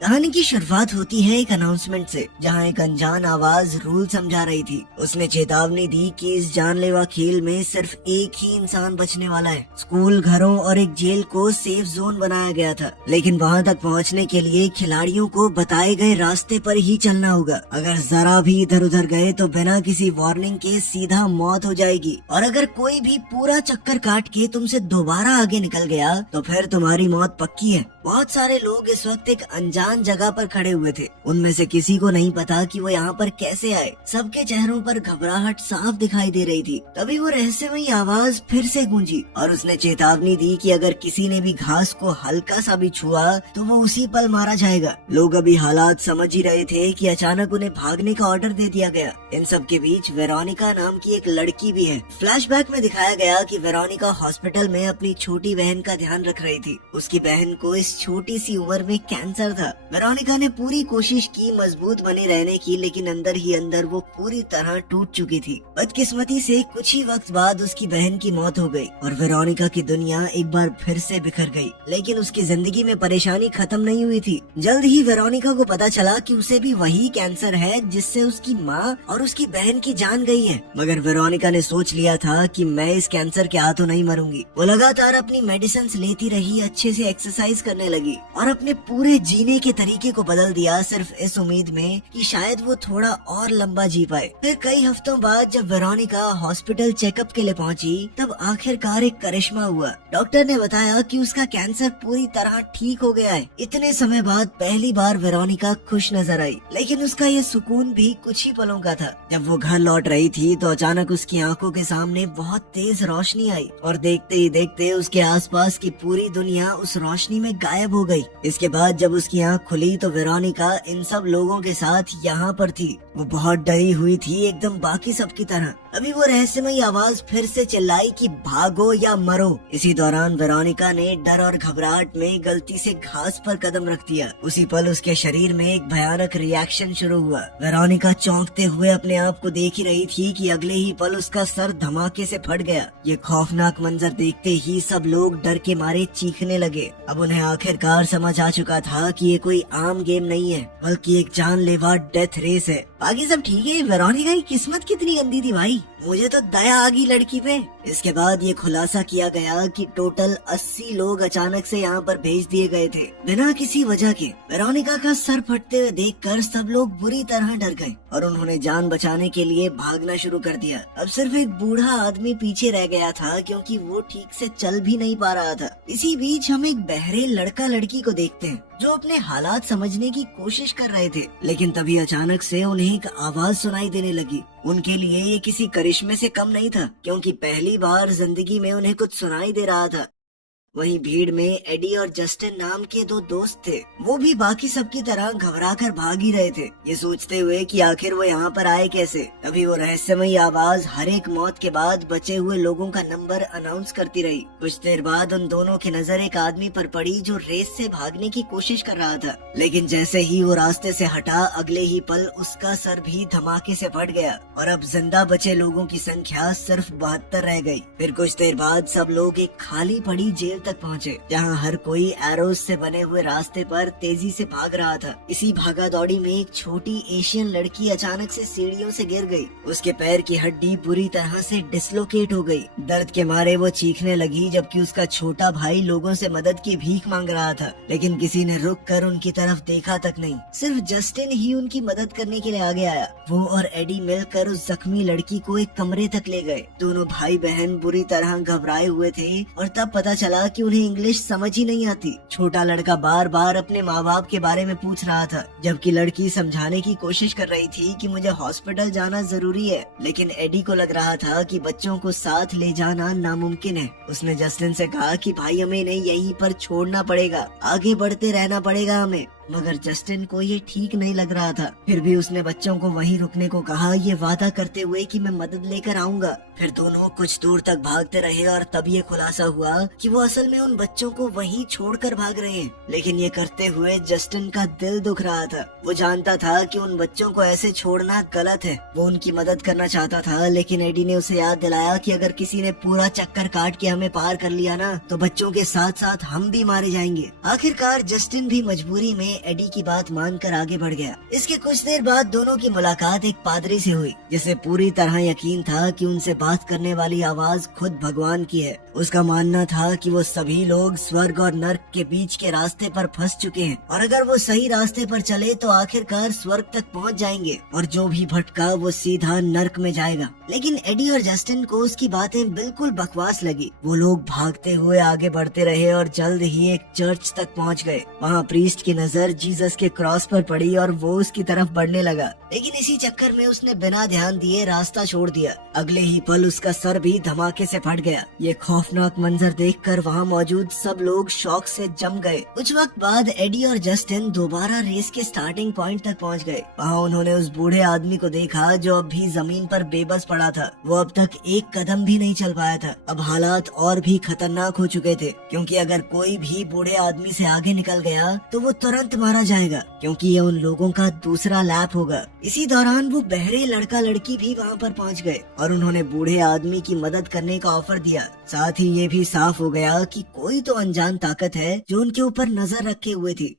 कहानी की शुरुआत होती है एक अनाउंसमेंट से, जहां एक अनजान आवाज रूल समझा रही थी। उसने चेतावनी दी कि इस जानलेवा खेल में सिर्फ एक ही इंसान बचने वाला है। स्कूल, घरों और एक जेल को सेफ जोन बनाया गया था, लेकिन वहां तक पहुंचने के लिए खिलाड़ियों को बताए गए रास्ते पर ही चलना होगा। अगर जरा भी इधर उधर गए तो बिना किसी वार्निंग के सीधा मौत हो जाएगी, और अगर कोई भी पूरा चक्कर काट के तुमसे दोबारा आगे निकल गया तो फिर तुम्हारी मौत पक्की है। बहुत सारे लोग इस वक्त एक अनजान जगह पर खड़े हुए थे। उनमें से किसी को नहीं पता कि वो यहाँ पर कैसे आए। सबके चेहरों पर घबराहट साफ दिखाई दे रही थी। तभी वो रहस्यमयी आवाज फिर से गूंजी और उसने चेतावनी दी कि अगर किसी ने भी घास को हल्का सा भी छुआ तो वो उसी पल मारा जाएगा। लोग अभी हालात समझ ही रहे थे कि अचानक उन्हें भागने का ऑर्डर दे दिया गया। इन सब के बीच वेरोनिका नाम की एक लड़की भी है। फ्लैशबैक में दिखाया गया कि वेरोनिका हॉस्पिटल में अपनी छोटी बहन का ध्यान रख रही थी। उसकी बहन को इस छोटी सी उम्र में कैंसर था। वेरोनिका ने पूरी कोशिश की मजबूत बने रहने की, लेकिन अंदर ही अंदर वो पूरी तरह टूट चुकी थी। बदकिस्मती से कुछ ही वक्त बाद उसकी बहन की मौत हो गई और वेरोनिका की दुनिया एक बार फिर से बिखर गई। लेकिन उसकी जिंदगी में परेशानी खत्म नहीं हुई थी। जल्द ही वेरोनिका को पता चला कि उसे भी वही कैंसर है जिससे उसकी माँ और उसकी बहन की जान गई है। मगर वेरोनिका ने सोच लिया था कि मैं इस कैंसर के हाथों नहीं मरूंगी। वो लगातार अपनी मेडिसिन लेती रही, अच्छे से एक्सरसाइज करने लगी और अपने पूरे जीने के तरीके को बदल दिया, सिर्फ इस उम्मीद में कि शायद वो थोड़ा और लंबा जी पाए। फिर कई हफ्तों बाद जब वेरोनिका हॉस्पिटल चेकअप के लिए पहुंची, तब आखिरकार एक करिश्मा हुआ। डॉक्टर ने बताया कि उसका कैंसर पूरी तरह ठीक हो गया है। इतने समय बाद पहली बार वेरोनिका खुश नजर आई, लेकिन उसका ये सुकून भी कुछ ही पलों का था। जब वो घर लौट रही थी तो अचानक उसकी आंखों के सामने बहुत तेज रोशनी आई और देखते ही देखते उसके आसपास की पूरी दुनिया उस रोशनी में गायब हो गई। इसके बाद जब उसकी आंख खुली तो वेरोनिका इन सब लोगों के साथ यहाँ पर थी। वो बहुत डरी हुई थी, एकदम बाकी सबकी तरह। अभी वो रहस्यमयी आवाज फिर से चिल्लाई कि भागो या मरो। इसी दौरान वेरोनिका ने डर और घबराहट में गलती से घास पर कदम रख दिया। उसी पल उसके शरीर में एक भयानक रिएक्शन शुरू हुआ। वेरोनिका चौंकते हुए अपने आप को देख ही रही थी कि अगले ही पल उसका सर धमाके से फट गया। ये खौफनाक मंजर देखते ही सब लोग डर के मारे चीखने लगे। अब उन्हें आखिरकार समझ आ चुका था कि ये कोई आम गेम नहीं है, बल्कि एक जानलेवा डेथ रेस है। बाकी सब ठीक है, वेरोनिका की किस्मत कितनी गंदी थी भाई, मुझे तो दया आ गई लड़की पे। इसके बाद ये खुलासा किया गया कि टोटल 80 लोग अचानक से यहाँ पर भेज दिए गए थे, बिना किसी वजह के। वेरोनिका का सर फटते हुए देखकर सब लोग बुरी तरह डर गए और उन्होंने जान बचाने के लिए भागना शुरू कर दिया। अब सिर्फ एक बूढ़ा आदमी पीछे रह गया था, क्योंकि वो ठीक से चल भी नहीं पा रहा था। इसी बीच हम एक बहरे लड़का लड़की को देखते हैं जो अपने हालात समझने की कोशिश कर रहे थे, लेकिन तभी अचानक से उन्हें एक आवाज सुनाई देने लगी। उनके लिए ये किसी करिश्मे से कम नहीं था, क्योंकि पहली बार जिंदगी में उन्हें कुछ सुनाई दे रहा था। वहीं भीड़ में एडी और जस्टिन नाम के दो दोस्त थे। वो भी बाकी सबकी तरह घबराकर भाग ही रहे थे, ये सोचते हुए कि आखिर वो यहाँ पर आए कैसे। तभी वो रहस्यमयी आवाज हर एक मौत के बाद बचे हुए लोगों का नंबर अनाउंस करती रही। कुछ देर बाद उन दोनों की नजर एक आदमी पर पड़ी जो रेस से भागने की कोशिश कर रहा था, लेकिन जैसे ही वो रास्ते से हटा, अगले ही पल उसका सर भी धमाके से फट गया और अब जिंदा बचे लोगों की संख्या सिर्फ 72 रह गई। फिर कुछ देर बाद सब लोग एक खाली पड़ी जेल तक पहुँचे, जहाँ हर कोई एरोज से बने हुए रास्ते पर तेजी से भाग रहा था। इसी भागा दौड़ी में एक छोटी एशियन लड़की अचानक से सीढ़ियों से गिर गई। उसके पैर की हड्डी बुरी तरह से डिसलोकेट हो गई। दर्द के मारे वो चीखने लगी, जबकि उसका छोटा भाई लोगों से मदद की भीख मांग रहा था, लेकिन किसी ने रुक कर उनकी तरफ देखा तक नहीं। सिर्फ जस्टिन ही उनकी मदद करने के लिए आगे आया। वो और एडी मिलकर उस जख्मी लड़की को एक कमरे तक ले गए। दोनों भाई बहन बुरी तरह घबराए हुए थे और तब पता चला कि उन्हें इंग्लिश समझ ही नहीं आती। छोटा लड़का बार बार अपने माँ बाप के बारे में पूछ रहा था, जबकि लड़की समझाने की कोशिश कर रही थी कि मुझे हॉस्पिटल जाना जरूरी है। लेकिन एडी को लग रहा था कि बच्चों को साथ ले जाना नामुमकिन है। उसने जस्टिन से कहा कि भाई हमें इन्हें यहीं पर छोड़ना पड़ेगा, आगे बढ़ते रहना पड़ेगा हमें। मगर जस्टिन को ये ठीक नहीं लग रहा था। फिर भी उसने बच्चों को वहीं रुकने को कहा, ये वादा करते हुए कि मैं मदद लेकर आऊंगा। फिर दोनों कुछ दूर तक भागते रहे और तब ये खुलासा हुआ कि वो असल में उन बच्चों को वहीं छोड़कर भाग रहे हैं। लेकिन ये करते हुए जस्टिन का दिल दुख रहा था। वो जानता था कि उन बच्चों को ऐसे छोड़ना गलत है। वो उनकी मदद करना चाहता था, लेकिन एडी ने उसे याद दिलाया कि अगर किसी ने पूरा चक्कर काट के हमें पार कर लिया ना, तो बच्चों के साथ साथ हम भी मारे जाएंगे। आखिरकार जस्टिन भी मजबूरी में एडी की बात मानकर आगे बढ़ गया। इसके कुछ देर बाद दोनों की मुलाकात एक पादरी से हुई, जिसे पूरी तरह यकीन था कि उनसे बात करने वाली आवाज खुद भगवान की है। उसका मानना था कि वो सभी लोग स्वर्ग और नर्क के बीच के रास्ते पर फंस चुके हैं और अगर वो सही रास्ते पर चले तो आखिरकार स्वर्ग तक पहुंच जाएंगे और जो भी भटका वो सीधा नर्क में जाएगा। लेकिन एडी और जस्टिन को उसकी बातें बिल्कुल बकवास लगी। वो लोग भागते हुए आगे बढ़ते रहे और जल्द ही एक चर्च तक पहुंच गए। वहाँ प्रीस्ट की नजर जीसस के क्रॉस पर पड़ी और वो उसकी तरफ बढ़ने लगा, लेकिन इसी चक्कर में उसने बिना ध्यान दिए रास्ता छोड़ दिया। अगले ही पल उसका सर भी धमाके से फट गया। ये खौफनाक मंजर देखकर वहाँ मौजूद सब लोग शॉक से जम गए। कुछ वक्त बाद एडी और जस्टिन दोबारा रेस के स्टार्टिंग पॉइंट तक पहुँच गए। वहाँ उन्होंने उस बूढ़े आदमी को देखा जो अब भी जमीन पर बेबस पड़ा था। वो अब तक एक कदम भी नहीं चल पाया था। अब हालात और भी खतरनाक हो चुके थे, क्योंकि अगर कोई भी बूढ़े आदमी से आगे निकल गया तो वो तुरंत मारा जाएगा, क्योंकि ये उन लोगों का दूसरा लैप होगा। इसी दौरान वो बहरे लड़का लड़की भी वहाँ पर पहुँच गए और उन्होंने बूढ़े आदमी की मदद करने का ऑफर दिया। साथ ही ये भी साफ हो गया कि कोई तो अनजान ताकत है जो उनके ऊपर नजर रखे हुए थी।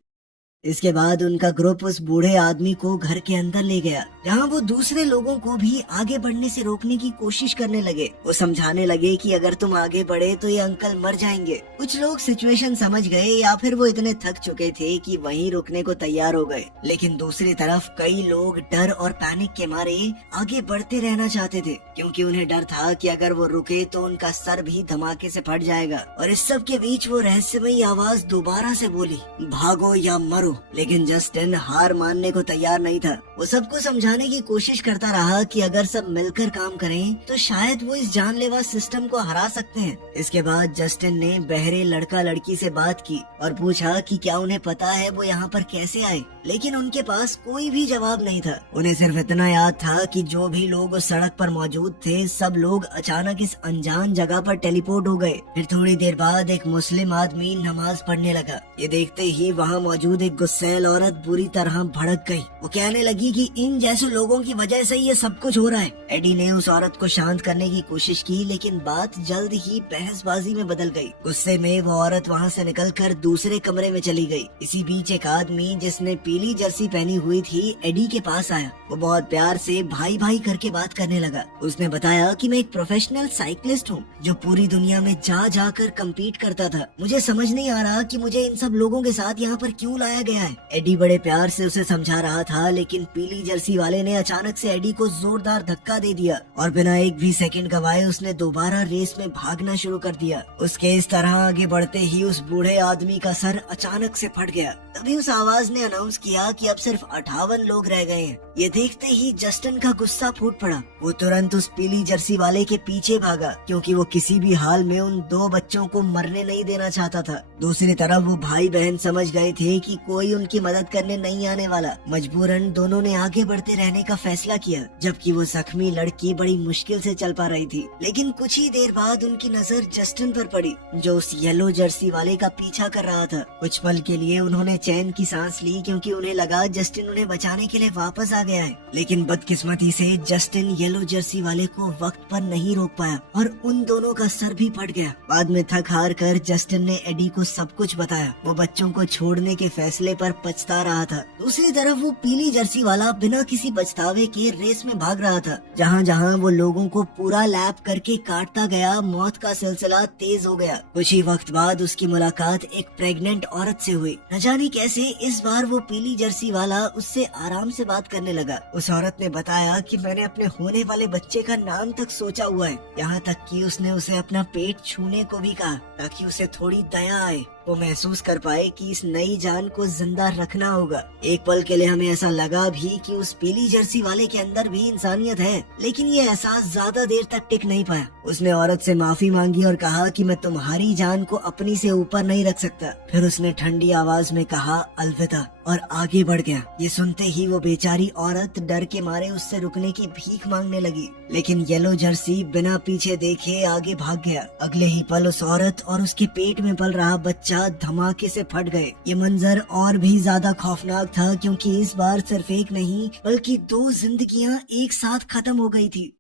इसके बाद उनका ग्रुप उस बूढ़े आदमी को घर के अंदर ले गया, जहाँ वो दूसरे लोगों को भी आगे बढ़ने से रोकने की कोशिश करने लगे। वो समझाने लगे कि अगर तुम आगे बढ़े तो ये अंकल मर जाएंगे। कुछ लोग सिचुएशन समझ गए या फिर वो इतने थक चुके थे कि वहीं रुकने को तैयार हो गए, लेकिन दूसरी तरफ कई लोग डर और पैनिक के मारे आगे बढ़ते रहना चाहते थे, क्योंकि उन्हें डर था कि अगर वो रुके तो उनका सर भी धमाके से फट जाएगा। और इस सब के बीच वो रहस्यमयी आवाज दोबारा से बोली, भागो या मरो। लेकिन जस्टिन हार मानने को तैयार नहीं था। वो सबको समझाने की कोशिश करता रहा कि अगर सब मिलकर काम करें तो शायद वो इस जानलेवा सिस्टम को हरा सकते हैं। इसके बाद जस्टिन ने बहरे लड़का लड़की से बात की और पूछा कि क्या उन्हें पता है वो यहाँ पर कैसे आए, लेकिन उनके पास कोई भी जवाब नहीं था। उन्हें सिर्फ इतना याद था कि जो भी लोग उस सड़क पर मौजूद थे सब लोग अचानक इस अनजान जगह पर टेलीपोर्ट हो गए। फिर थोड़ी देर बाद एक मुस्लिम आदमी नमाज पढ़ने लगा। ये देखते ही वहाँ मौजूद एक गुस्सैल औरत बुरी तरह भड़क गई। वो कहने लगी कि इन जैसे लोगों की वजह से ये सब कुछ हो रहा है। एडी ने उस औरत को शांत करने की कोशिश की, लेकिन बात जल्द ही बहसबाजी में बदल गई। गुस्से में वो औरत वहाँ से निकलकर दूसरे कमरे में चली गई। इसी बीच एक आदमी जिसने पीली जर्सी पहनी हुई थी एडी के पास आया। वो बहुत प्यार से भाई भाई करके बात करने लगा। उसने बताया कि मैं एक प्रोफेशनल साइकिलिस्ट हूँ जो पूरी दुनिया में जा जाकर कम्पीट करता था। मुझे समझ नहीं आ रहा कि मुझे इन सब लोगों के साथ यहाँ पर क्यों लाया गया है। एडी बड़े प्यार से उसे समझा रहा था, लेकिन पीली जर्सी वाले ने अचानक से एडी को जोरदार धक्का दे दिया और बिना एक भी सेकंड गवाए उसने दोबारा रेस में भागना शुरू कर दिया। उसके इस तरह आगे बढ़ते ही उस बूढ़े आदमी का सर अचानक से फट गया। तभी उस आवाज ने अनाउंस किया कि अब सिर्फ 58 लोग रह गए हैं। ये देखते ही जस्टिन का गुस्सा फूट पड़ा। वो तुरंत उस पीली जर्सी वाले के पीछे भागा, क्योंकि वो किसी भी हाल में उन 2 बच्चों को मरने नहीं देना चाहता था। दूसरी तरफ वो भाई बहन समझ गए थे कि कोई उनकी मदद करने नहीं आने वाला। मजबूरन दोनों ने आगे बढ़ते रहने का फैसला किया, जबकि वो जख्मी लड़की बड़ी मुश्किल से चल पा रही थी। लेकिन कुछ ही देर बाद उनकी नजर जस्टिन पर पड़ी, जो उस येलो जर्सी वाले का पीछा कर रहा था। कुछ पल के लिए उन्होंने चैन की सांस ली, क्योंकि उन्हें लगा जस्टिन उन्हें बचाने के लिए वापस आ गया है। लेकिन बदकिस्मती से जस्टिन येलो जर्सी वाले को वक्त पर नहीं रोक पाया और उन दोनों का सर भी फट गया। बाद में थक हार कर जस्टिन ने एडी को सब कुछ बताया। वो बच्चों को छोड़ने के फैसले पर पछता रहा था। दूसरी तरफ वो पीली जर्सी वाला बिना किसी पछतावे के रेस में भाग रहा था। जहाँ जहाँ वो लोगों को पूरा लैप करके काटता गया, मौत का सिलसिला तेज हो गया। कुछ ही वक्त बाद उसकी मुलाकात एक प्रेग्नेंट औरत से हुई। न जाने कैसे इस बार वो पीली जर्सी वाला उससे आराम से बात करने लगा। उस औरत ने बताया कि मैंने अपने होने वाले बच्चे का नाम तक सोचा हुआ है। यहाँ तक कि उसने उसे अपना पेट छूने को भी कहा, ताकि उसे थोड़ी दया आए, वो महसूस कर पाए कि इस नई जान को जिंदा रखना होगा। एक पल के लिए हमें ऐसा लगा भी कि उस पीली जर्सी वाले के अंदर भी इंसानियत है, लेकिन ये एहसास ज्यादा देर तक टिक नहीं पाया। उसने औरत से माफी मांगी और कहा कि मैं तुम्हारी जान को अपनी से ऊपर नहीं रख सकता। फिर उसने ठंडी आवाज में कहा अलविदा और आगे बढ़ गया। ये सुनते ही वो बेचारी औरत डर के मारे उससे रुकने की भीख मांगने लगी, लेकिन येलो जर्सी बिना पीछे देखे आगे भाग गया। अगले ही पल उस औरत और उसके पेट में पल रहा बच्चा धमाके से फट गए। ये मंजर और भी ज्यादा खौफनाक था, क्योंकि इस बार सिर्फ एक नहीं बल्कि 2 जिंदगियां एक साथ खत्म हो गई थी।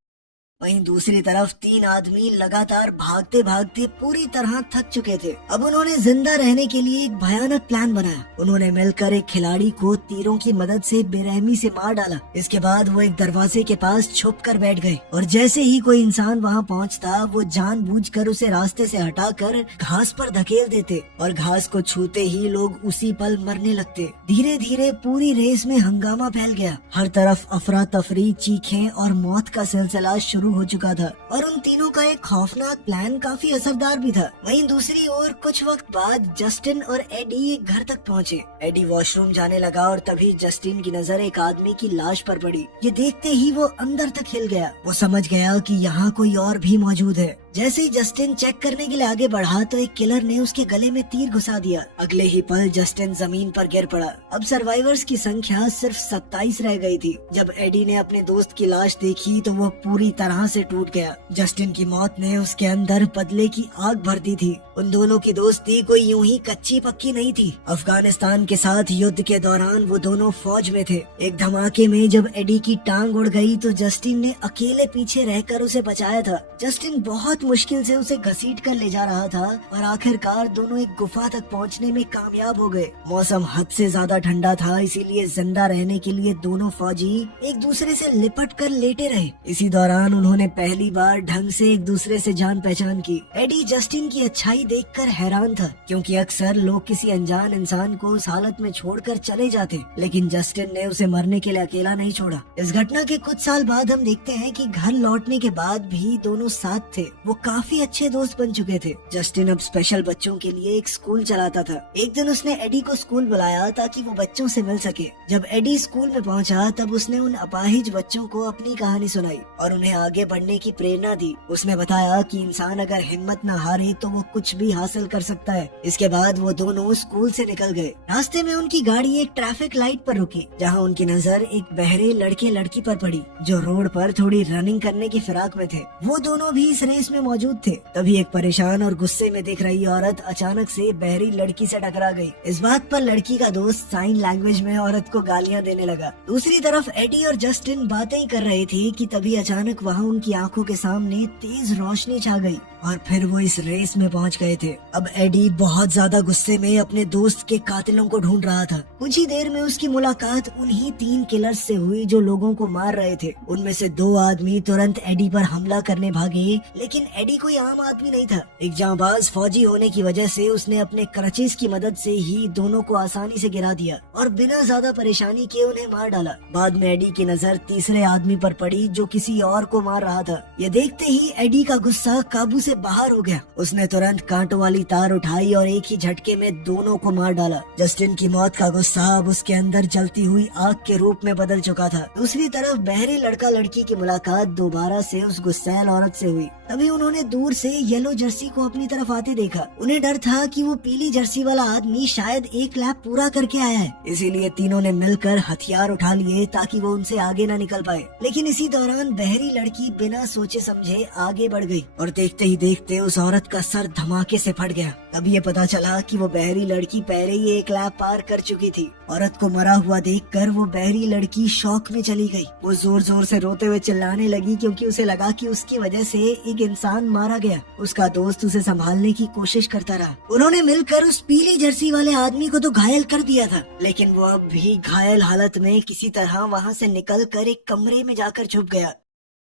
वहीं दूसरी तरफ 3 आदमी लगातार भागते भागते पूरी तरह थक चुके थे। अब उन्होंने जिंदा रहने के लिए एक भयानक प्लान बनाया। उन्होंने मिलकर एक खिलाड़ी को तीरों की मदद से बेरहमी से मार डाला। इसके बाद वो एक दरवाजे के पास छुप कर बैठ गए और जैसे ही कोई इंसान वहाँ पहुँचता वो जानबूझकर उसे रास्ते से हटाकर घास पर धकेल देते और घास को छूते ही लोग उसी पल मरने लगते। धीरे धीरे पूरी रेस में हंगामा फैल गया। हर तरफ अफरा तफरी, चीखें और मौत का सिलसिला शुरू हो चुका था और उन तीनों का एक खौफनाक प्लान काफी असरदार भी था। वहीं दूसरी ओर कुछ वक्त बाद जस्टिन और एडी एक घर तक पहुँचे। एडी वॉशरूम जाने लगा और तभी जस्टिन की नजर एक आदमी की लाश पर पड़ी। ये देखते ही वो अंदर तक हिल गया। वो समझ गया कि यहाँ कोई और भी मौजूद है। जैसे ही जस्टिन चेक करने के लिए आगे बढ़ा तो एक किलर ने उसके गले में तीर घुसा दिया। अगले ही पल जस्टिन जमीन पर गिर पड़ा। अब सर्वाइवर्स की संख्या सिर्फ 27 रह गई थी। जब एडी ने अपने दोस्त की लाश देखी तो वो पूरी तरह से टूट गया। जस्टिन की मौत ने उसके अंदर बदले की आग भर दी थी। उन दोनों की दोस्ती कोई यूं ही कच्ची पक्की नहीं थी। अफगानिस्तान के साथ युद्ध के दौरान वो दोनों फौज में थे। एक धमाके में जब एडी की टांग उड़ गई तो जस्टिन ने अकेले पीछे रहकर उसे बचाया था। जस्टिन बहुत मुश्किल से उसे घसीट कर ले जा रहा था और आखिरकार दोनों एक गुफा तक पहुंचने में कामयाब हो गए। मौसम हद से ज्यादा ठंडा था, इसीलिए जिंदा रहने के लिए दोनों फौजी एक दूसरे से लिपट कर लेटे रहे। इसी दौरान उन्होंने पहली बार ढंग से एक दूसरे से जान पहचान की। एडी जस्टिन की अच्छाई देखकर हैरान था, क्योंकि अक्सर लोग किसी अनजान इंसान को उस हालत में छोड़कर चले जाते, लेकिन जस्टिन ने उसे मरने के लिए अकेला नहीं छोड़ा। इस घटना के कुछ साल बाद हम देखते हैं कि घर लौटने के बाद भी दोनों साथ थे। वो काफी अच्छे दोस्त बन चुके थे। जस्टिन अब स्पेशल बच्चों के लिए एक स्कूल चलाता था। एक दिन उसने एडी को स्कूल बुलाया ताकि वो बच्चों से मिल सके। जब एडी स्कूल में पहुंचा तब उसने उन अपाहिज बच्चों को अपनी कहानी सुनाई और उन्हें आगे बढ़ने की प्रेरणा दी। उसने बताया कि इंसान अगर हिम्मत न हारे तो वो कुछ भी हासिल कर सकता है। इसके बाद वो दोनों स्कूल से निकल गए। रास्ते में उनकी गाड़ी एक ट्रैफिक लाइट पर रुकी, जहाँ उनकी नजर एक बहरे लड़के लड़की पर पड़ी जो रोड पर थोड़ी रनिंग करने की फिराक में थे। वो दोनों भी इस रेस में मौजूद थे। तभी एक परेशान और गुस्से में दिख रही औरत अचानक से बहरी लड़की से टकरा गई। इस बात पर लड़की का दोस्त साइन लैंग्वेज में औरत को गालियां देने लगा। दूसरी तरफ एडी और जस्टिन बातें ही कर रहे थे कि तभी अचानक वहाँ उनकी आंखों के सामने तेज रोशनी छा गई और फिर वो इस रेस में पहुंच गए थे। अब एडी बहुत ज्यादा गुस्से में अपने दोस्त के कातिलों को ढूंढ रहा था। कुछ ही देर में उसकी मुलाकात उन्हीं 3 किलर्स से हुई जो लोगों को मार रहे थे। उनमें से 2 आदमी तुरंत एडी पर हमला करने भागे, लेकिन एडी कोई आम आदमी नहीं था। एक जांबाज फौजी होने की वजह से उसने अपने क्रचेस की मदद से ही दोनों को आसानी से गिरा दिया और बिना ज्यादा परेशानी के उन्हें मार डाला। बाद में एडी की नजर तीसरे आदमी पर पड़ी जो किसी और को मार रहा था। ये देखते ही एडी का गुस्सा काबू से बाहर हो गया। उसने तुरंत कांटों वाली तार उठाई और एक ही झटके में दोनों को मार डाला। जस्टिन की मौत का गुस्सा अब उसके अंदर जलती हुई आग के रूप में बदल चुका था। दूसरी तरफ बहरे लड़का लड़की की मुलाकात दोबारा से उस गुस्सैल औरत से हुई। तभी उन्होंने दूर से येलो जर्सी को अपनी तरफ आते देखा। उन्हें डर था कि वो पीली जर्सी वाला आदमी शायद एक लैप पूरा करके आया है, इसीलिए तीनों ने मिलकर हथियार उठा लिए ताकि वो उनसे आगे न निकल पाए। लेकिन इसी दौरान बहरी लड़की बिना सोचे समझे आगे बढ़ गई और देखते ही देखते उस औरत का सर धमाके से फट गया। तब ये पता चला कि वो बहरी लड़की पहले ही एक लैप पार कर चुकी थी। औरत को मरा हुआ देखकर वो बहरी लड़की शौक में चली गई। वो जोर जोर से रोते हुए चिल्लाने लगी क्योंकि उसे लगा कि उसकी वजह से एक इंसान मारा गया। उसका दोस्त उसे संभालने की कोशिश करता रहा। उन्होंने मिलकर उस पीली जर्सी वाले आदमी को तो घायल कर दिया था, लेकिन वो अब भी घायल हालत में किसी तरह वहाँ से निकल कर एक कमरे में जाकर छुप गया।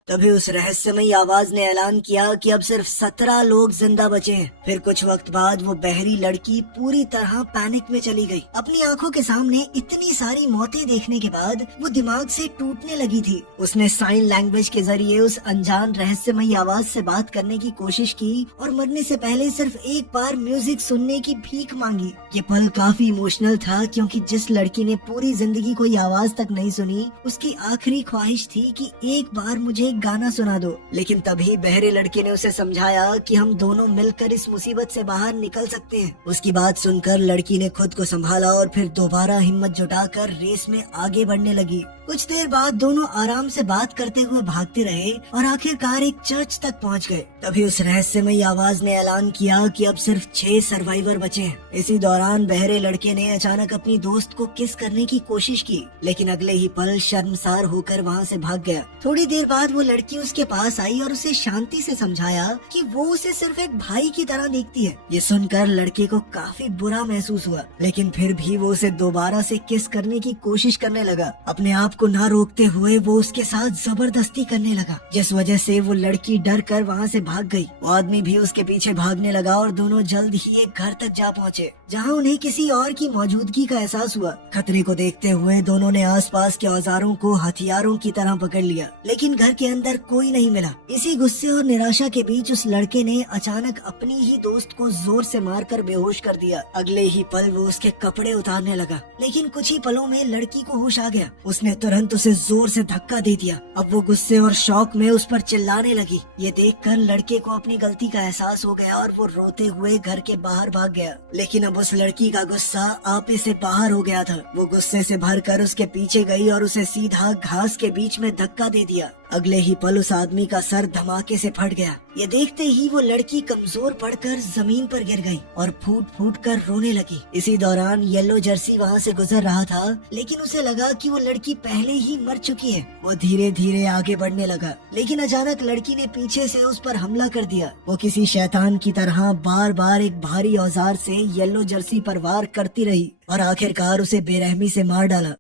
तभी उस रहस्यमयी आवाज ने ऐलान किया कि अब सिर्फ 17 लोग जिंदा बचे हैं। फिर कुछ वक्त बाद वो बहरी लड़की पूरी तरह पैनिक में चली गई। अपनी आंखों के सामने इतनी सारी मौतें देखने के बाद वो दिमाग से टूटने लगी थी। उसने साइन लैंग्वेज के जरिए उस अनजान रहस्यमयी आवाज से बात करने की कोशिश की और मरने से पहले सिर्फ एक बार म्यूजिक सुनने की भीख मांगी। ये पल काफी इमोशनल था क्योंकि जिस लड़की ने पूरी जिंदगी कोई आवाज तक नहीं सुनी, उसकी आखिरी ख्वाहिश थी कि एक बार मुझे गाना सुना दो। लेकिन तभी बहरे लड़के ने उसे समझाया कि हम दोनों मिलकर इस मुसीबत से बाहर निकल सकते हैं। उसकी बात सुनकर लड़की ने खुद को संभाला और फिर दोबारा हिम्मत जुटाकर रेस में आगे बढ़ने लगी। कुछ देर बाद दोनों आराम से बात करते हुए भागते रहे और आखिरकार एक चर्च तक पहुंच गए। तभी उस रहस्यमयी आवाज ने ऐलान किया कि अब सिर्फ 6 सर्वाइवर बचे हैं। इसी दौरान बहरे लड़के ने अचानक अपनी दोस्त को किस करने की कोशिश की, लेकिन अगले ही पल शर्मसार होकर वहाँ से भाग गया। थोड़ी देर बाद वो लड़की उसके पास आई और उसे शांति से समझाया कि वो उसे सिर्फ एक भाई की तरह देखती है। ये सुनकर लड़के को काफी बुरा महसूस हुआ, लेकिन फिर भी वो उसे दोबारा से किस करने की कोशिश करने लगा। अपने आप को ना रोकते हुए वो उसके साथ जबरदस्ती करने लगा, जिस वजह से वो लड़की डर कर वहाँ से भाग गई। वो आदमी भी उसके पीछे भागने लगा और दोनों जल्द ही एक घर तक जा पहुँचे, जहाँ उन्हें किसी और की मौजूदगी का एहसास हुआ। खतरे को देखते हुए दोनों ने आसपास के औजारों को हथियारों की तरह पकड़ लिया, लेकिन घर के अंदर कोई नहीं मिला। इसी गुस्से और निराशा के बीच उस लड़के ने अचानक अपनी ही दोस्त को जोर से मारकर बेहोश कर दिया। अगले ही पल वो उसके कपड़े उतारने लगा, लेकिन कुछ ही पलों में लड़की को होश आ गया। उसने तुरंत उसे जोर से धक्का दे दिया। अब वो गुस्से और शौक में उस पर चिल्लाने लगी। ये देखकर लड़के को अपनी गलती का एहसास हो गया और वो रोते हुए घर के बाहर भाग गया। लेकिन अब उस लड़की का गुस्सा आपे से बाहर हो गया था। वो गुस्से से भरकर उसके पीछे गई और उसे सीधा घास के बीच में धक्का दे दिया। अगले ही पल उस आदमी का सर धमाके से फट गया। ये देखते ही वो लड़की कमजोर पड़कर जमीन पर गिर गई और फूट फूट कर रोने लगी। इसी दौरान येलो जर्सी वहाँ से गुजर रहा था, लेकिन उसे लगा कि वो लड़की पहले ही मर चुकी है। वो धीरे धीरे आगे बढ़ने लगा, लेकिन अचानक लड़की ने पीछे से उस पर हमला कर दिया। वो किसी शैतान की तरह बार बार एक भारी औजार से येलो जर्सी पर वार करती रही और आखिरकार उसे बेरहमी से मार डाला।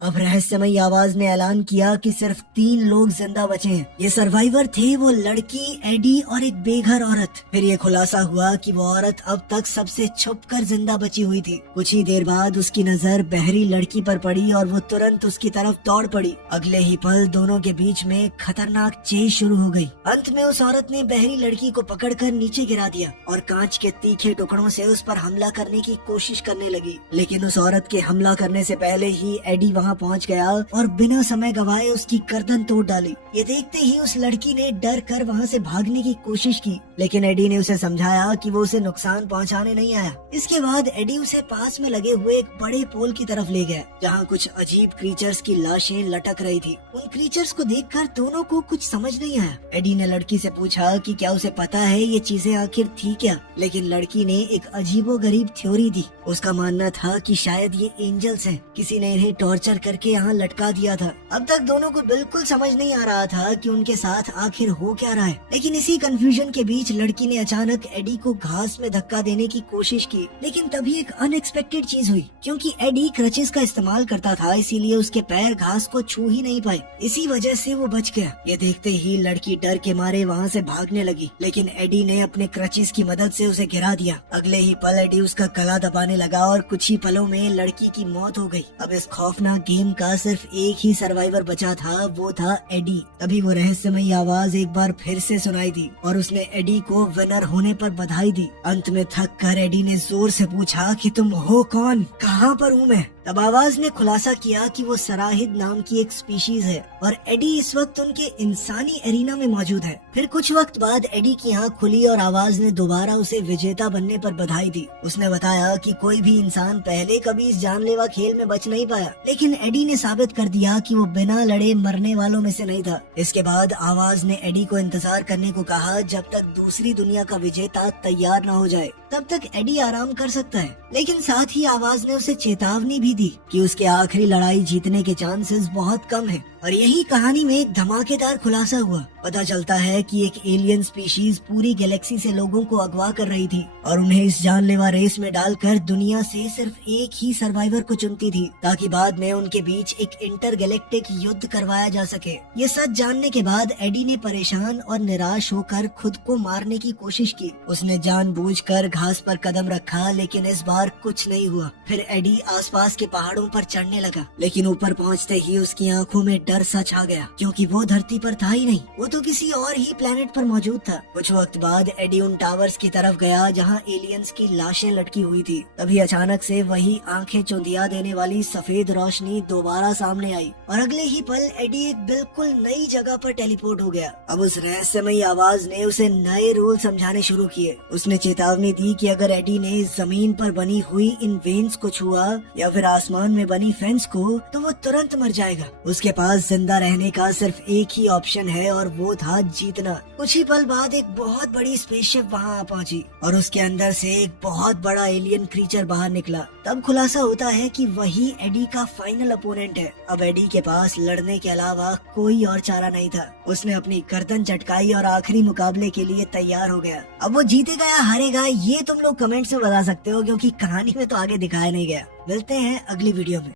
अब रहस्यमयी आवाज ने ऐलान किया कि सिर्फ 3 लोग जिंदा बचे हैं। ये सर्वाइवर थे वो लड़की, एडी और एक बेघर औरत। फिर ये खुलासा हुआ कि वो औरत अब तक सबसे छुपकर जिंदा बची हुई थी। कुछ ही देर बाद उसकी नजर बहरी लड़की पर पड़ी और वो तुरंत उसकी तरफ दौड़ पड़ी। अगले ही पल दोनों के बीच में खतरनाक चेज शुरू हो गई। अंत में उस औरत ने बहरी लड़की को पकड़कर नीचे गिरा दिया और कांच के तीखे टुकड़ों से उस पर हमला करने की कोशिश करने लगी। लेकिन उस औरत के हमला करने से पहले ही एडी वहाँ पहुंच गया और बिना समय गवाए उसकी गर्दन तोड़ डाली। ये देखते ही उस लड़की ने डर कर वहाँ से भागने की कोशिश की, लेकिन एडी ने उसे समझाया कि वो उसे नुकसान पहुँचाने नहीं आया। इसके बाद एडी उसे पास में लगे हुए एक बड़े पोल की तरफ ले गया, जहाँ कुछ अजीब क्रीचर्स की लाशें लटक रही थी। उन क्रीचर्स को देखकर दोनों को कुछ समझ नहीं आया। एडी ने लड़की से पूछा कि क्या उसे पता है ये चीजें आखिर थी क्या, लेकिन लड़की ने एक अजीबोगरीब थ्योरी दी। उसका मानना था कि शायद ये एंजल्स हैं, किसी ने इन्हें टॉर्चर करके यहाँ लटका दिया था। अब तक दोनों को बिल्कुल समझ नहीं आ रहा था कि उनके साथ आखिर हो क्या रहा है। लेकिन इसी कंफ्यूजन के बीच लड़की ने अचानक एडी को घास में धक्का देने की कोशिश की, लेकिन तभी एक अनएक्सपेक्टेड चीज हुई। क्योंकि एडी क्रचेस का इस्तेमाल करता था, इसीलिए उसके पैर घास को छू ही नहीं पाए। इसी वजह से वो बच गया। ये देखते ही लड़की डर के मारे वहाँ से भागने लगी, लेकिन एडी ने अपने क्रचेस की मदद से उसे गिरा दिया। अगले ही पल एडी उसका गला दबाने लगा और कुछ ही पलों में लड़की की मौत हो गई। अब इस खौफनाक गेम का सिर्फ एक ही सर्वाइवर बचा था, वो था एडी। तभी वो रहस्यमयी आवाज एक बार फिर से सुनाई दी और उसने एडी को विनर होने पर बधाई दी। अंत में थक कर एडी ने जोर से पूछा कि तुम हो कौन, कहाँ पर हूँ मैं। तब आवाज ने खुलासा किया कि वो सराहिद नाम की एक स्पीशीज है और एडी इस वक्त उनके इंसानी एरिना में मौजूद है। फिर कुछ वक्त बाद एडी की आंख खुली और आवाज ने दोबारा उसे विजेता बनने पर बधाई दी। उसने बताया कि कोई भी इंसान पहले कभी इस जानलेवा खेल में बच नहीं पाया, लेकिन एडी ने साबित कर दिया कि वो बिना लड़े मरने वालों में से नहीं था। इसके बाद आवाज ने एडी को इंतजार करने को कहा जब तक दूसरी दुनिया का विजेता तैयार न हो जाए, तब तक एडी आराम कर सकता है। लेकिन साथ ही आवाज ने उसे चेतावनी भी दी कि उसके आखिरी लड़ाई जीतने के चांसेस बहुत कम हैं। और यही कहानी में एक धमाकेदार खुलासा हुआ। पता चलता है कि एक एलियन स्पीशीज पूरी गैलेक्सी से लोगों को अगवा कर रही थी और उन्हें इस जानलेवा रेस में डालकर दुनिया से सिर्फ एक ही सर्वाइवर को चुनती थी, ताकि बाद में उनके बीच एक इंटरगैलेक्टिक युद्ध करवाया जा सके। ये सच जानने के बाद एडी ने परेशान और निराश होकर खुद को मारने की कोशिश की। उसने जानबूझकर घास पर कदम रखा, लेकिन इस बार कुछ नहीं हुआ। फिर एडी आसपास के पहाड़ों पर चढ़ने लगा, लेकिन ऊपर पहुंचते ही उसकी आंखों में डर सच आ गया, क्योंकि वो धरती पर था ही नहीं, वो तो किसी और ही प्लेनेट पर मौजूद था। कुछ वक्त बाद एडी उन टावर्स की तरफ गया जहाँ एलियंस की लाशें लटकी हुई थी। तभी अचानक से वही आंखें चौंधिया देने वाली सफेद रोशनी दोबारा सामने आई और अगले ही पल एडी एक बिल्कुल नई जगह पर टेलीपोर्ट हो गया। अब उस रहस्यमयी आवाज ने उसे नए रूल समझाने शुरू किए। उसने चेतावनी दी कि अगर एडी ने जमीन पर बनी हुई इन वेन्स को छुआ या फिर आसमान में बनी फेंस को, तो वो तुरंत मर जाएगा। उसके पास जिंदा रहने का सिर्फ एक ही ऑप्शन है और वो था जीतना। कुछ ही पल बाद एक बहुत बड़ी स्पेसशिप वहाँ आ पहुंची और उसके अंदर से एक बहुत बड़ा एलियन क्रीचर बाहर निकला। तब खुलासा होता है कि वही एडी का फाइनल अपोनेंट है। अब एडी के पास लड़ने के अलावा कोई और चारा नहीं था। उसने अपनी गर्दन चटकाई और आखिरी मुकाबले के लिए तैयार हो गया। अब वो जीतेगा या हारेगा ये तुम लोग कमेंट्स में बता सकते हो, क्योंकि कहानी में तो आगे दिखाया नहीं गया। मिलते हैं अगली वीडियो में।